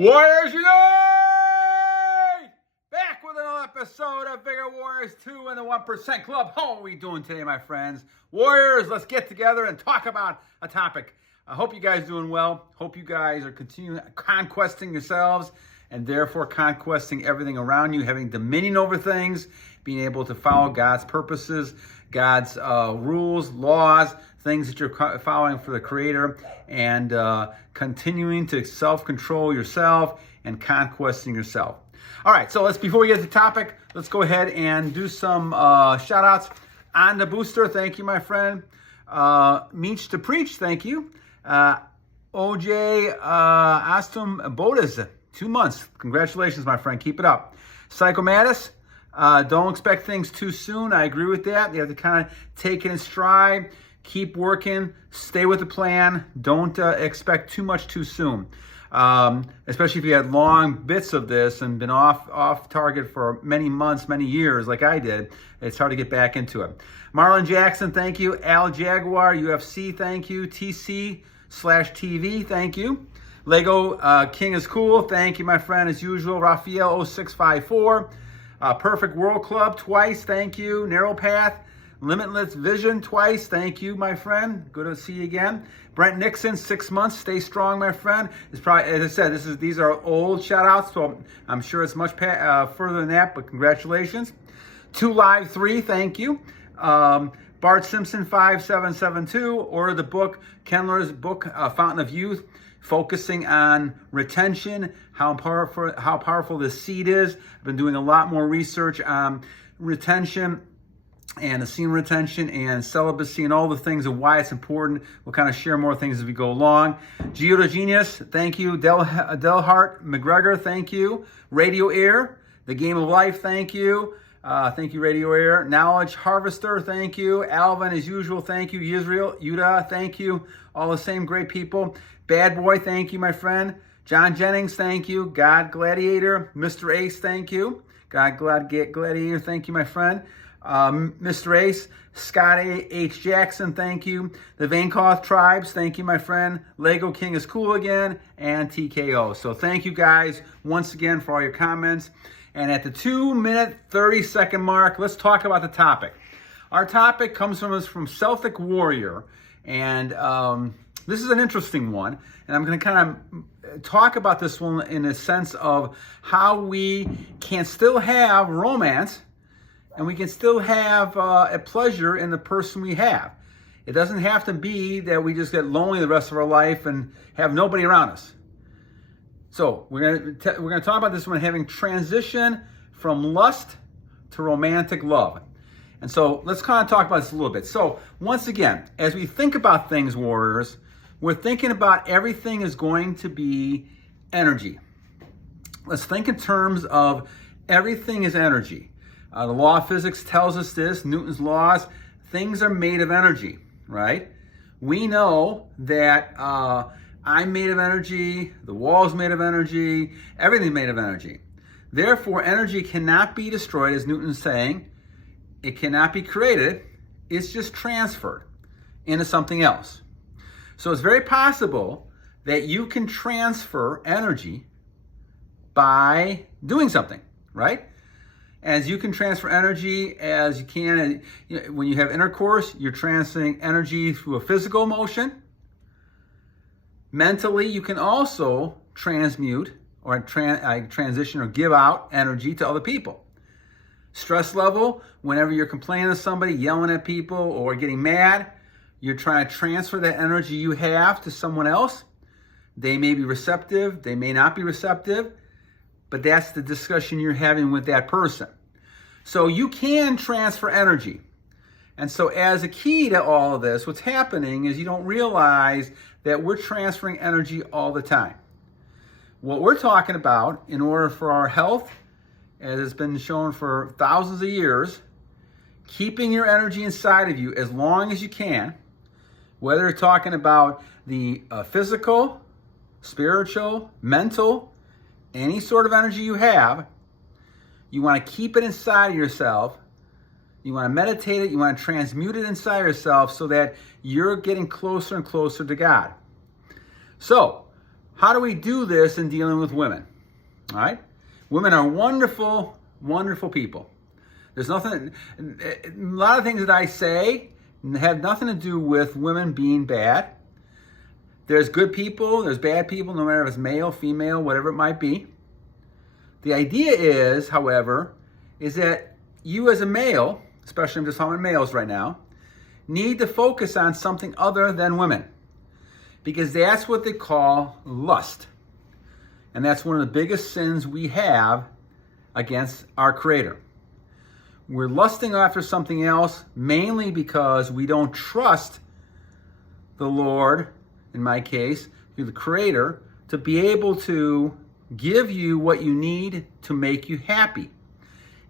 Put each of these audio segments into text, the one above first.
Warriors Unite! Back with another episode of Bigger Warriors 2 and the 1% Club. How are we doing today, my friends? Warriors, let's get together and talk about a topic. I hope you guys are doing well. Hope you guys are continuing conquesting yourselves and therefore conquesting everything around you, having dominion over things, being able to follow God's purposes, God's rules, laws, things that you're following for the Creator, and continuing to self-control yourself and conquesting yourself. All right, so before we get to the topic, let's go ahead and do some shout-outs. On the booster, thank you, my friend. Meech the Preach, thank you. Ojustumbodos, 2 months. Congratulations, my friend. Keep it up. Psychomantis, don't expect things too soon. I agree with that. You have to kind of take it in stride. Keep working. Stay with the plan. Don't expect too much too soon. Especially if you had long bits of this and been off target for many months, many years, like I did. It's hard to get back into it. Marlon Jackson, thank you. Jaguar UFC, thank you. TC/TV, thank you. Legokingiscool, thank you, my friend, as usual. Raphael 0654. Perfect World Club, twice, thank you. Narrowpath. Limitless Vision, twice, thank you, my friend. Good to see you again. Brent Nixon, 6 months. Stay strong, my friend. It's probably, as I said, these are old shout-outs, so I'm sure it's much further than that, but congratulations. 2Live3, thank you. BART Simpson 5772, or the book, Kendler's book, Fountain of Youth, focusing on retention, how powerful this seed is. I've been doing a lot more research on retention and the semen retention and celibacy and all the things and why it's important. We'll kind of share more things as we go along. Gio the Genius, thank you. Delhart McGregor, thank you. Radioear, The Game of Life, thank you. Thank you, Radioear. Knowledge Harvester, thank you. Alvin, as usual, thank you. Yisrael Yehuddah, thank you. All the same great people. Bad Boy, thank you, my friend. Jennings, thank you. God Gladiator. Mr. Ace, thank you. God Gladiator, thank you, my friend. Mr. Ace. Scott H. Jackson, thank you. The Vainakh Tribes, thank you, my friend. Legokingiscool again, and TKO. So thank you guys once again for all your comments. And at the 2-minute, 30-second mark, let's talk about the topic. Our topic comes from Celtic Warrior, and this is an interesting one. And I'm going to kind of talk about this one in the sense of how we can still have romance and we can still have a pleasure in the person we have. It doesn't have to be that we just get lonely the rest of our life and have nobody around us. So we're gonna talk about this one, having transition from lust to romantic love. And so let's kind of talk about this a little bit. So once again, as we think about things, warriors, we're thinking about everything is going to be energy. Let's think in terms of everything is energy. The law of physics tells us this, Newton's laws, things are made of energy, right? We know that I'm made of energy, the wall's made of energy, everything's made of energy. Therefore, energy cannot be destroyed, as Newton's saying. It cannot be created. It's just transferred into something else. So it's very possible that you can transfer energy by doing something, right? As you can transfer energy as you can, when you have intercourse, you're transferring energy through a physical motion. Mentally, you can also transmute or transition or give out energy to other people. Stress level, whenever you're complaining to somebody, yelling at people, or getting mad, you're trying to transfer that energy you have to someone else. They may be receptive, they may not be receptive, but that's the discussion you're having with that person. So you can transfer energy. And so as a key to all of this, what's happening is you don't realize that we're transferring energy all the time. What we're talking about, in order for our health, as it's been shown for thousands of years, keeping your energy inside of you as long as you can, whether you're talking about the physical, spiritual, mental, any sort of energy you have, you want to keep it inside of yourself. You want to meditate it. You want to transmute it inside yourself so that you're getting closer and closer to God. So how do we do this in dealing with women? All right? Women are wonderful, wonderful people. There's nothing, a lot of things that I say have nothing to do with women being bad. There's good people, there's bad people, no matter if it's male, female, whatever it might be. The idea is, however, is that you as a male, especially I'm just talking males right now, need to focus on something other than women. Because that's what they call lust. And that's one of the biggest sins we have against our Creator. We're lusting after something else mainly because we don't trust the Lord, in my case, the Creator, to be able to give you what you need to make you happy.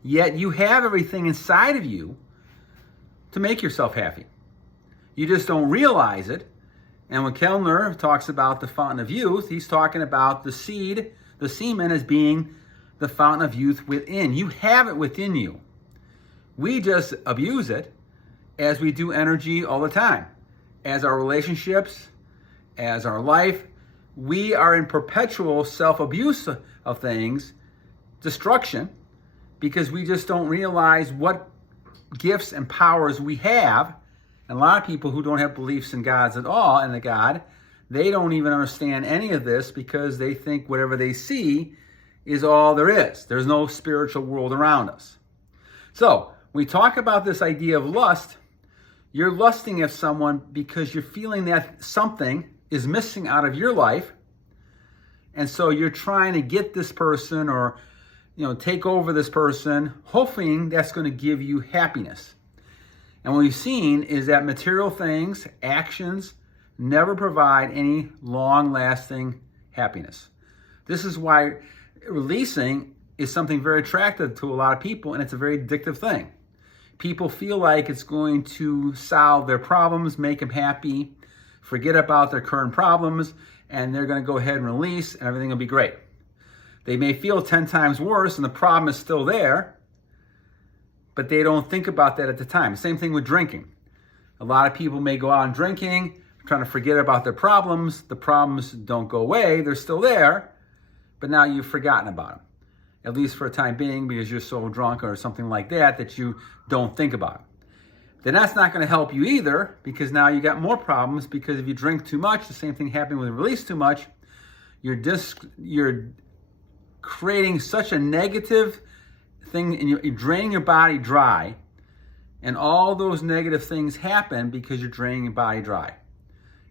Yet you have everything inside of you to make yourself happy. You just don't realize it. And when Kellner talks about the fountain of youth, he's talking about the seed, the semen, as being the fountain of youth within. You have it within you. We just abuse it as we do energy all the time. As our relationships, as our life, we are in perpetual self-abuse of things, destruction, because we just don't realize what gifts and powers we have. And a lot of people who don't have beliefs in gods at all, and a God, they don't even understand any of this because they think whatever they see is all there is. There's no spiritual world around us. So, when we talk about this idea of lust, you're lusting at someone because you're feeling that something is missing out of your life. And so you're trying to get this person or, take over this person, hoping that's going to give you happiness. And what we've seen is that material things, actions, never provide any long-lasting happiness. This is why releasing is something very attractive to a lot of people, and it's a very addictive thing. People feel like it's going to solve their problems, make them happy, forget about their current problems, and they're going to go ahead and release, and everything will be great. They may feel 10 times worse, and the problem is still there, but they don't think about that at the time. Same thing with drinking. A lot of people may go out and drinking, trying to forget about their problems. The problems don't go away. They're still there, but now you've forgotten about them, at least for a time being, because you're so drunk or something like that that you don't think about it. Then that's not going to help you either, because now you got more problems, because if you drink too much, the same thing happened with release too much, you're creating such a negative thing, and you're draining your body dry, and all those negative things happen because you're draining your body dry.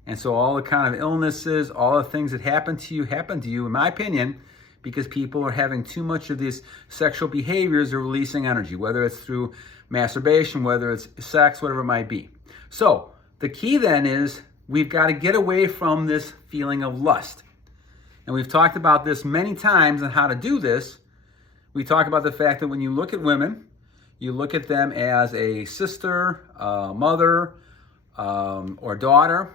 And so all the kind of illnesses, all the things that happen to you, in my opinion, because people are having too much of these sexual behaviors. They're releasing energy, whether it's through masturbation, whether it's sex, whatever it might be. So the key then is we've got to get away from this feeling of lust. And we've talked about this many times on how to do this. We talk about the fact that when you look at women, you look at them as a sister, a mother, or daughter,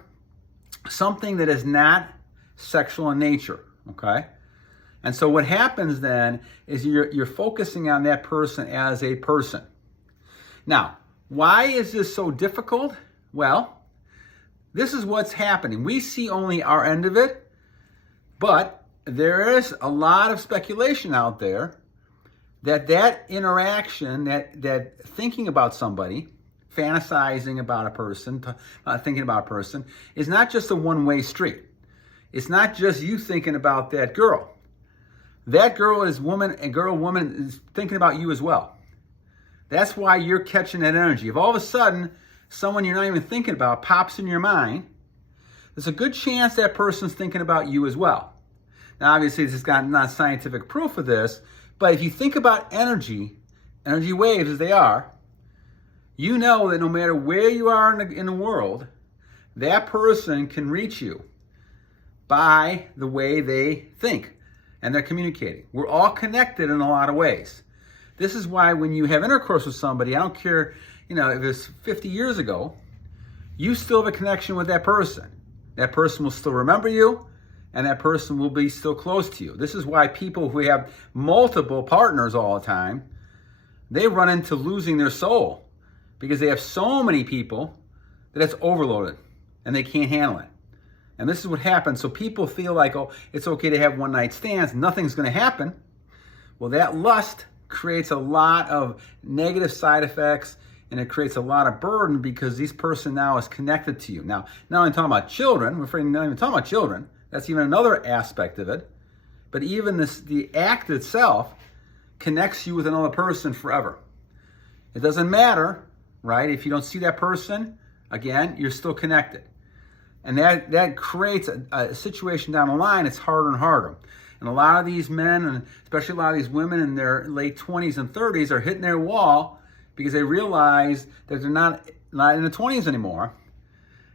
something that is not sexual in nature, okay? And so what happens then is you're focusing on that person as a person. Now, why is this so difficult? Well, this is what's happening. We see only our end of it, but there is a lot of speculation out there that interaction, that thinking about somebody, fantasizing about a person, thinking about a person, is not just a one-way street. It's not just you thinking about that girl. That girl is woman is thinking about you as well. That's why you're catching that energy. If all of a sudden someone you're not even thinking about pops in your mind, there's a good chance that person's thinking about you as well. Now, obviously, this has got not scientific proof of this, but if you think about energy waves as they are, you know that no matter where you are in the world, that person can reach you by the way they think and they're communicating. We're all connected in a lot of ways. This is why when you have intercourse with somebody, I don't care, if it's 50 years ago, you still have a connection with that person. That person will still remember you, and that person will be still close to you. This is why people who have multiple partners all the time, they run into losing their soul, because they have so many people that it's overloaded and they can't handle it. And this is what happens. So people feel like, oh, it's okay to have one-night stands. Nothing's going to happen. Well, that lust creates a lot of negative side effects, and it creates a lot of burden because this person now is connected to you. Now, not only talking about children, we're not even talking about children. That's even another aspect of it. But even the act itself connects you with another person forever. It doesn't matter, right? If you don't see that person, again, you're still connected. And that creates a situation down the line. It's harder and harder. And a lot of these men, and especially a lot of these women in their late 20s and 30s, are hitting their wall because they realize that they're not in the 20s anymore.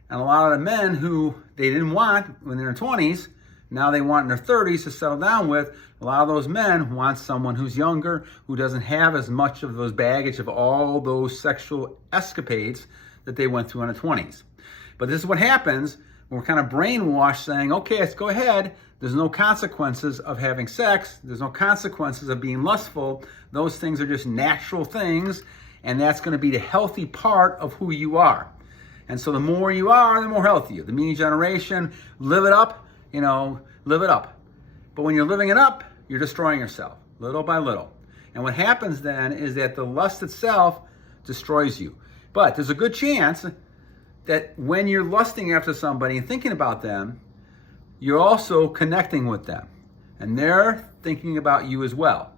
And a lot of the men who they didn't want when they're in their 20s, now they want in their 30s to settle down with. A lot of those men want someone who's younger, who doesn't have as much of those baggage of all those sexual escapades that they went through in the 20s. But this is what happens when we're kind of brainwashed saying, okay, let's go ahead. There's no consequences of having sex. There's no consequences of being lustful. Those things are just natural things, and that's going to be the healthy part of who you are. And so the more you are, the more healthy you are. The me generation, live it up, live it up. But when you're living it up, you're destroying yourself, little by little. And what happens then is that the lust itself destroys you. But there's a good chance that when you're lusting after somebody and thinking about them, you're also connecting with them. And they're thinking about you as well.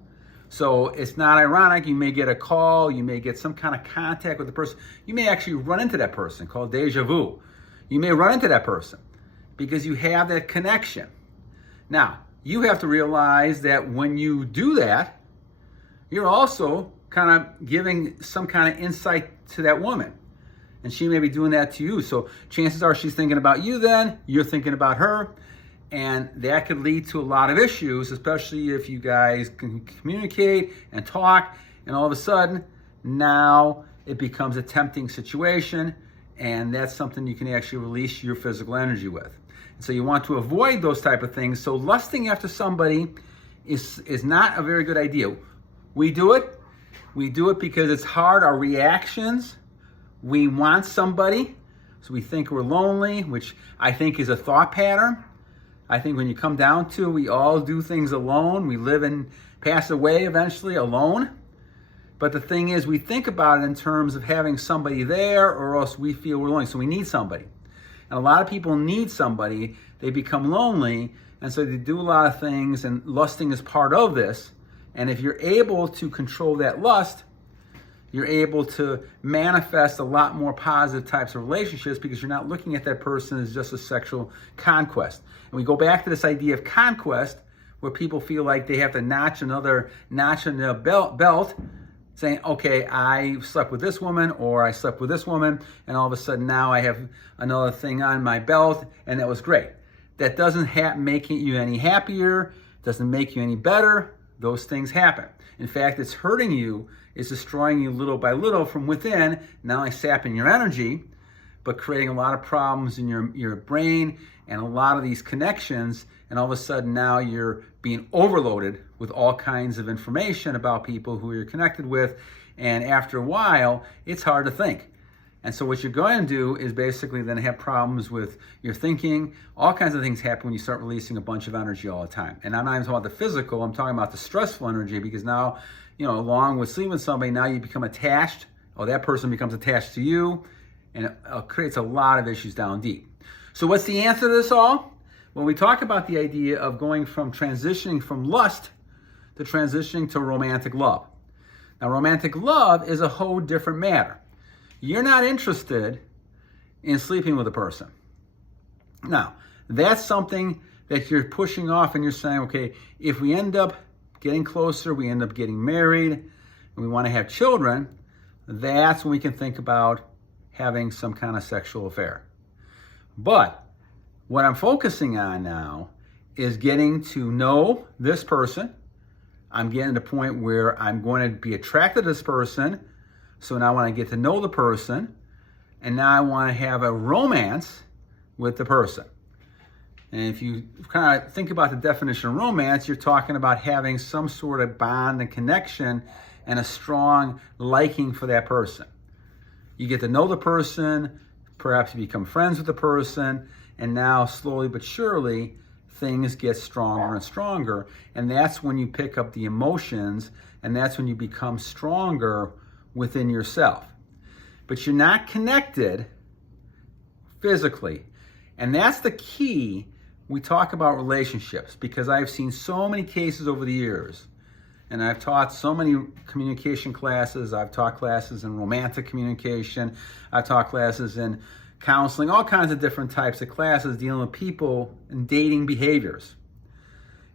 So it's not ironic. You may get a call. You may get some kind of contact with the person. You may actually run into that person, called deja vu. You may run into that person because you have that connection. Now, you have to realize that when you do that, you're also kind of giving some kind of insight to that woman. And she may be doing that to you. So chances are she's thinking about you then, you're thinking about her. And that could lead to a lot of issues, especially if you guys can communicate and talk. And all of a sudden, now it becomes a tempting situation. And that's something you can actually release your physical energy with. And so you want to avoid those type of things. So lusting after somebody is not a very good idea. We do it. We do it because it's hard. Our reactions. We want somebody, so we think we're lonely, which I think is a thought pattern. I think when you come down to, we all do things alone. We live and pass away eventually alone. But the thing is, we think about it in terms of having somebody there, or else we feel we're lonely. So we need somebody. And a lot of people need somebody. They become lonely, and so they do a lot of things, and lusting is part of this. And if you're able to control that lust, you're able to manifest a lot more positive types of relationships because you're not looking at that person as just a sexual conquest. And we go back to this idea of conquest where people feel like they have to notch another notch in their belt, saying, okay, I slept with this woman or I slept with this woman, and all of a sudden now I have another thing on my belt, and that was great. That doesn't make you any happier, doesn't make you any better. Those things happen. In fact, it's hurting you. It's destroying you little by little from within, not only sapping your energy, but creating a lot of problems in your brain and a lot of these connections. And all of a sudden now you're being overloaded with all kinds of information about people who you're connected with. And after a while, it's hard to think. And so what you're going to do is basically then have problems with your thinking. All kinds of things happen when you start releasing a bunch of energy all the time. And I'm not even talking about the physical, I'm talking about the stressful energy, because now, along with sleeping with somebody, now you become attached, or that person becomes attached to you, and it creates a lot of issues down deep. So what's the answer to this all? Well, we talk about the idea of going from transitioning from lust to transitioning to romantic love. Now, romantic love is a whole different matter. You're not interested in sleeping with a person. Now, that's something that you're pushing off, and you're saying, okay, if we end up getting closer, we end up getting married, and we want to have children, that's when we can think about having some kind of sexual affair. But what I'm focusing on now is getting to know this person. I'm getting to the point where I'm going to be attracted to this person. So now when I get to know the person, and now I want to have a romance with the person. And if you kind of think about the definition of romance, you're talking about having some sort of bond and connection and a strong liking for that person. You get to know the person, perhaps you become friends with the person, And now, slowly but surely, things get stronger and stronger. And that's when you pick up the emotions, and that's when you become stronger within yourself. But you're not connected physically. And that's the key. We talk about relationships, because I've seen so many cases over the years, and I've taught so many communication classes. I've taught classes in romantic communication. I've taught classes in counseling, all kinds of different types of classes dealing with people and dating behaviors.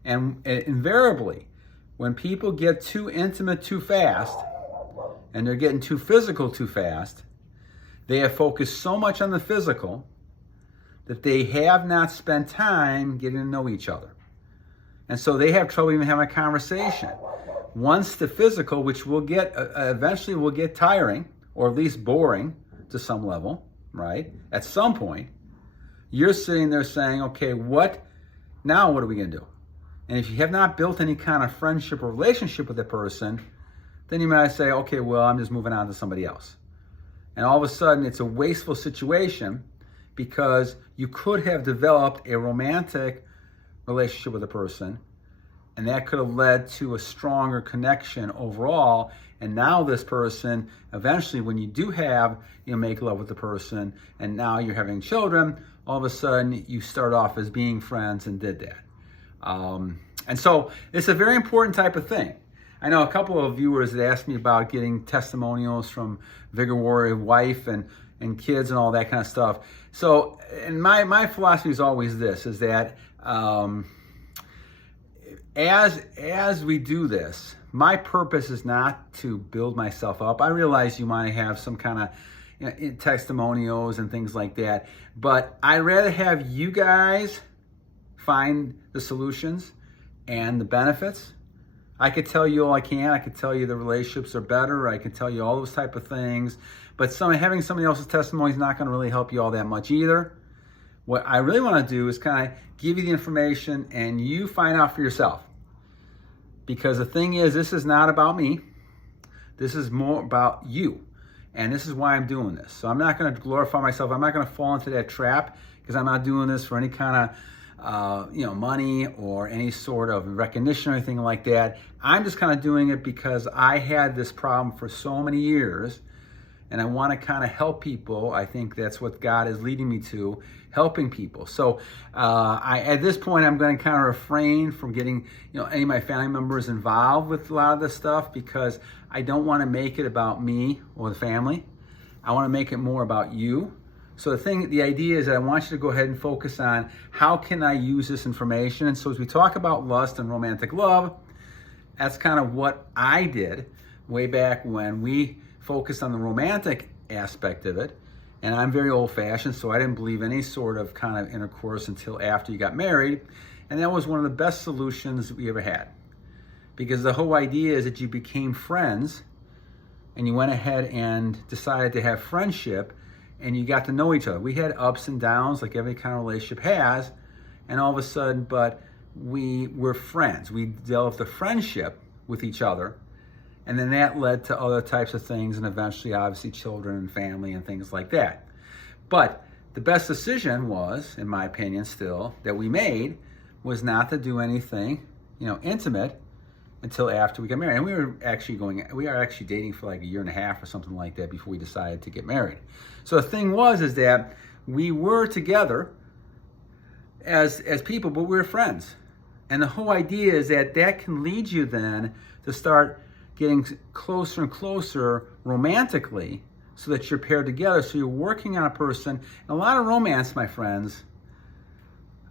And invariably, when people get too intimate too fast, and they're getting too physical too fast, they have focused so much on the physical that they have not spent time getting to know each other. And so they have trouble even having a conversation. Once the physical, which will get, eventually will get tiring, or at least boring to some level, right? At some point, you're sitting there saying, okay, what are we gonna do? And if you have not built any kind of friendship or relationship with the person, then you might say, okay, well, I'm just moving on to somebody else. And all of a sudden, it's a wasteful situation, because you could have developed a romantic relationship with a person, and that could have led to a stronger connection overall. And now this person, eventually, when you do have, make love with the person, and now you're having children, all of a sudden you start off as being friends and did that. And so it's a very important type of thing. I know a couple of viewers that asked me about getting testimonials from Vigor Warrior wife and kids and all that kind of stuff. So, and my philosophy is always this, is that as we do this, my purpose is not to build myself up. I realize you might have some kind of testimonials and things like that, but I'd rather have you guys find the solutions and the benefits. I could tell you all I can. I could tell you the relationships are better. I could tell you all those type of things. But having somebody else's testimony is not going to really help you all that much either. What I really want to do is kind of give you the information and you find out for yourself. Because the thing is, this is not about me. This is more about you. And this is why I'm doing this. So I'm not going to glorify myself. I'm not going to fall into that trap, because I'm not doing this for any kind of money or any sort of recognition or anything like that. I'm just kind of doing it because I had this problem for so many years, and I want to kind of help people. I think that's what God is leading me to, helping people. So at this point, I'm going to kind of refrain from getting any of my family members involved with a lot of this stuff, because I don't want to make it about me or the family. I want to make it more about you. So the idea is that I want you to go ahead and focus on how can I use this information. And so as we talk about lust and romantic love, that's kind of what I did way back when we focused on the romantic aspect of it. And I'm very old-fashioned, so I didn't believe any sort of kind of intercourse until after you got married. And that was one of the best solutions we ever had. Because the whole idea is that you became friends, and you went ahead and decided to have friendship, and you got to know each other. We had ups and downs like every kind of relationship has, and all of a sudden, but we were friends. We developed a friendship with each other, and then that led to other types of things, and eventually, obviously, children and family and things like that. But the best decision was, in my opinion still, that we made was not to do anything, intimate until after we got married. And we are actually dating for like a year and a half or something like that before we decided to get married. So the thing is that we were together as people, but we were friends. And the whole idea is that can lead you then to start getting closer and closer romantically, so that you're paired together. So you're working on a person. And a lot of romance, my friends,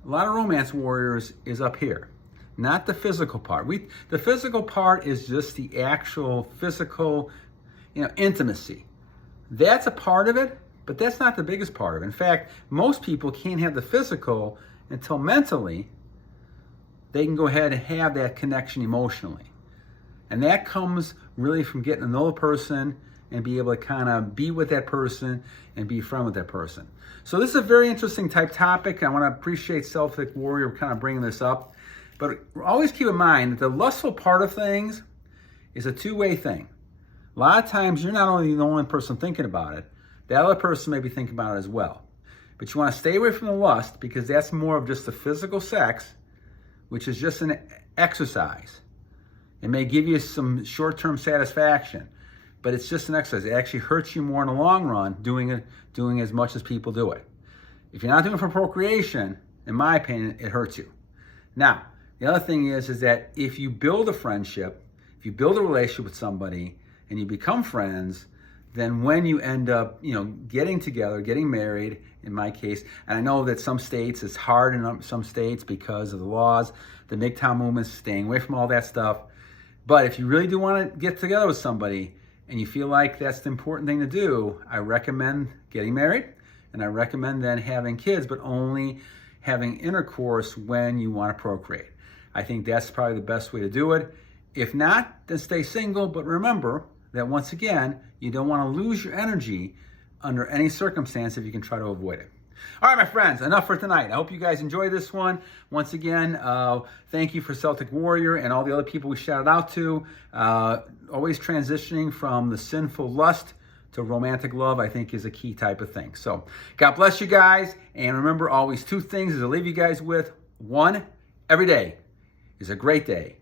a lot of romance warriors is up here. Not the physical part. The physical part is just the actual physical, intimacy. That's a part of it, but that's not the biggest part of it. In fact, most people can't have the physical until mentally they can go ahead and have that connection emotionally. And that comes really from getting to know the person and be able to kind of be with that person and be friend with that person. So this is a very interesting type topic. I want to appreciate Celtic Warrior kind of bringing this up. But always keep in mind that the lustful part of things is a two-way thing. A lot of times you're not only the only person thinking about it, the other person may be thinking about it as well. But you want to stay away from the lust because that's more of just the physical sex, which is just an exercise. It may give you some short-term satisfaction, but it's just an exercise. It actually hurts you more in the long run doing as much as people do it. If you're not doing it for procreation, in my opinion, it hurts you. Now, the other thing is that if you build a friendship, if you build a relationship with somebody and you become friends, then when you end up, getting together, getting married, in my case, and I know that some states, it's hard in some states because of the laws, the MGTOW movement, staying away from all that stuff. But if you really do want to get together with somebody and you feel like that's the important thing to do, I recommend getting married, and I recommend then having kids, but only having intercourse when you want to procreate. I think that's probably the best way to do it. If not, then stay single, but remember that once again, you don't want to lose your energy under any circumstance if you can try to avoid it. All right, my friends, enough for tonight. I hope you guys enjoyed this one. Once again, thank you for Celtic Warrior and all the other people we shouted out to. Always transitioning from the sinful lust to romantic love, I think, is a key type of thing. So God bless you guys. And remember, always two things as I leave you guys with. One, every day is a great day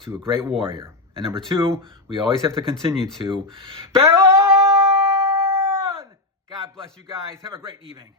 to a great warrior. And number two, we always have to continue to battle on! God bless you guys. Have a great evening.